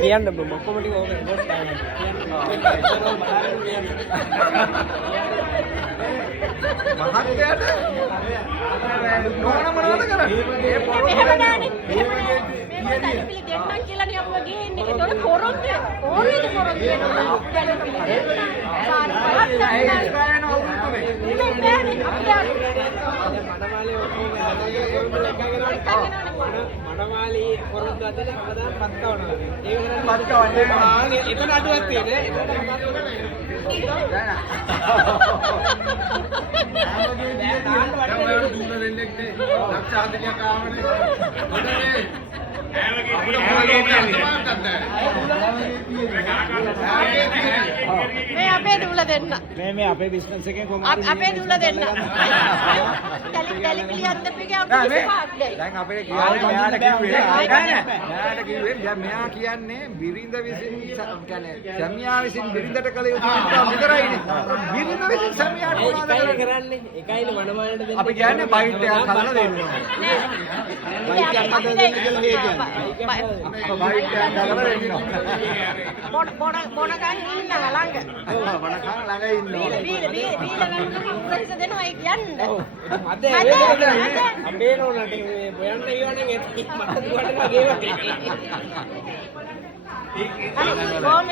කියන්න මොකම ටික ඕක බොස් ගන්න. මහත්තයාට නෝන මොනවද කරන්නේ? ඒ පොරොන්දු තැලිපිලි දෙන්නම් කියලා නේ අපුව ගිහින්නේ. ඒතකොට පොරොන්දු ඕනේද පොරොන්දු වෙනවා. තැලිපිලි දෙන්නම්. මඩමාලි පොරොන්දු අතර කවදාවත් පත් කවනවා. ඒක පත් කවන්නේ නෑ. එතන අඩුවක් තියෙන්නේ. මේ අපේ දුවලා දෙන්න. මේ අපේ බිස්නස් එකේ කොහොමද අපේ දුවලා දෙන්න. තැලිපිලි අන්දපිගේ අපිට පාඩේ. දැන් අපේ කියන්නේ මෙයාට කිව්වේ මෙයාට කිව්වේ දැන් මෙයා කියන්නේ බිරිඳ විසින් කියන්නේ සැමියා විසින් බිරිඳට කළ යුතු කම් විතරයිනේ. බිරිඳ විසින් සැමියාට මොනවද කරන්නේ? එකයිනේ මනමාලට දෙන්න. අපි කියන්නේ බයිට් එකක් හදලා දෙන්න ඕනේ. බයිට් එකක් හදලා දෙන්න කියලා කියන්නේ. බයිට් එකක් හදලා දෙන්න. බොන ගන්න ඉන්නවා ළඟ. ඔව් බොන කන ළඟ ඉන්නවා. බීල ගන්න උපදෙස් දෙනවා ඒ කියන්නේ. ඔව්. අපේ නෝනට බොයන්න ඉවරනේ මට දුවන්න ගේවා. අර කොහොමද